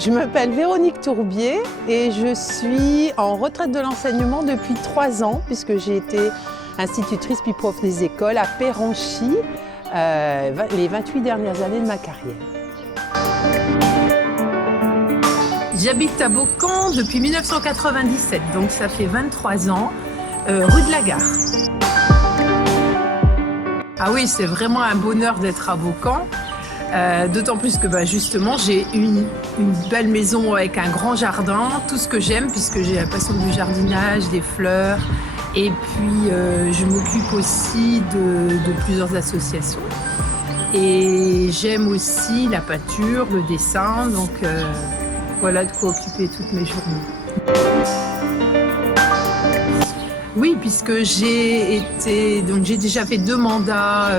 Je m'appelle Véronique Tourbier et je suis en retraite de l'enseignement depuis 3 ans puisque j'ai été institutrice puis prof des écoles à Péranchy les 28 dernières années de ma carrière. J'habite à Beaucamp depuis 1997, donc ça fait 23 ans, rue de la Gare. Ah oui, c'est vraiment un bonheur d'être à Beaucamp. D'autant plus que justement j'ai une belle maison avec un grand jardin, tout ce que j'aime puisque j'ai la passion du jardinage, des fleurs et puis je m'occupe aussi de plusieurs associations et j'aime aussi la peinture, le dessin, donc voilà de quoi occuper toutes mes journées. Oui, puisque j'ai déjà fait 2 mandats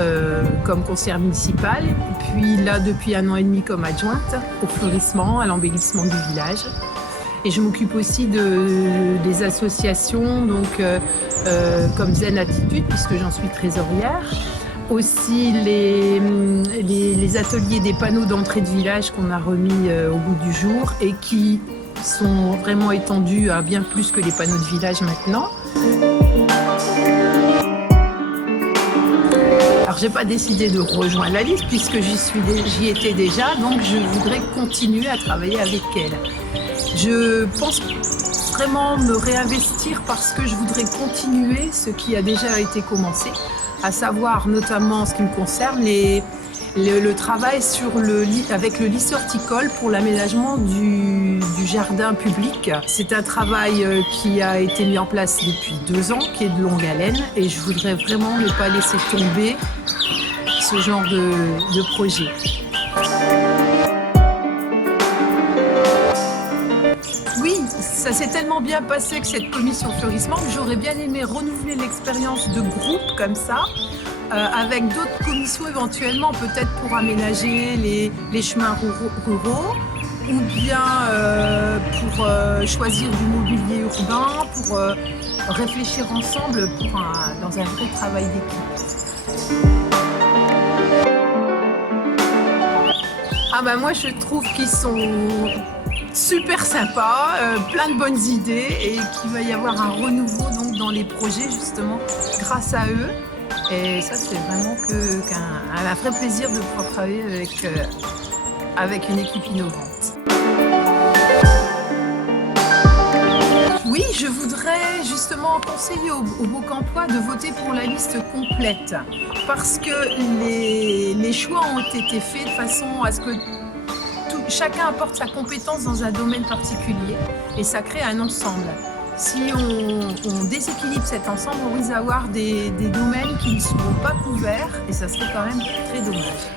comme conseillère municipale, et puis là depuis 1 an et demi comme adjointe au fleurissement, à l'embellissement du village. Et je m'occupe aussi des associations, donc comme Zen Attitude, puisque j'en suis trésorière. Aussi les ateliers des panneaux d'entrée de village qu'on a remis au goût du jour et qui sont vraiment étendus à bien plus que les panneaux de village maintenant. Alors j'ai pas décidé de rejoindre la liste puisque j'y étais déjà, donc je voudrais continuer à travailler avec elle. Je pense vraiment me réinvestir parce que je voudrais continuer ce qui a déjà été commencé, à savoir notamment en ce qui me concerne le travail avec le lycée horticole pour l'aménagement du jardin public. C'est un travail qui a été mis en place depuis 2 ans, qui est de longue haleine et je voudrais vraiment ne pas laisser tomber ce genre de projet. Oui, ça s'est tellement bien passé que cette commission fleurissement que j'aurais bien aimé renouveler l'expérience de groupe comme ça, avec d'autres commissions éventuellement, peut-être pour aménager les chemins ruraux ou bien pour choisir du mobilier urbain, pour réfléchir ensemble dans un vrai travail d'équipe. Moi je trouve qu'ils sont super sympas, plein de bonnes idées et qu'il va y avoir un renouveau donc, dans les projets justement grâce à eux. Et ça c'est vraiment un vrai plaisir de pouvoir travailler avec une équipe innovante. Oui, je voudrais justement conseiller aux Beaucampois de voter pour la liste complète parce que les choix ont été faits de façon à ce que chacun apporte sa compétence dans un domaine particulier et ça crée un ensemble. Si on déséquilibre cet ensemble, on risque d'avoir des domaines qui ne seront pas couverts et ça serait quand même très dommage.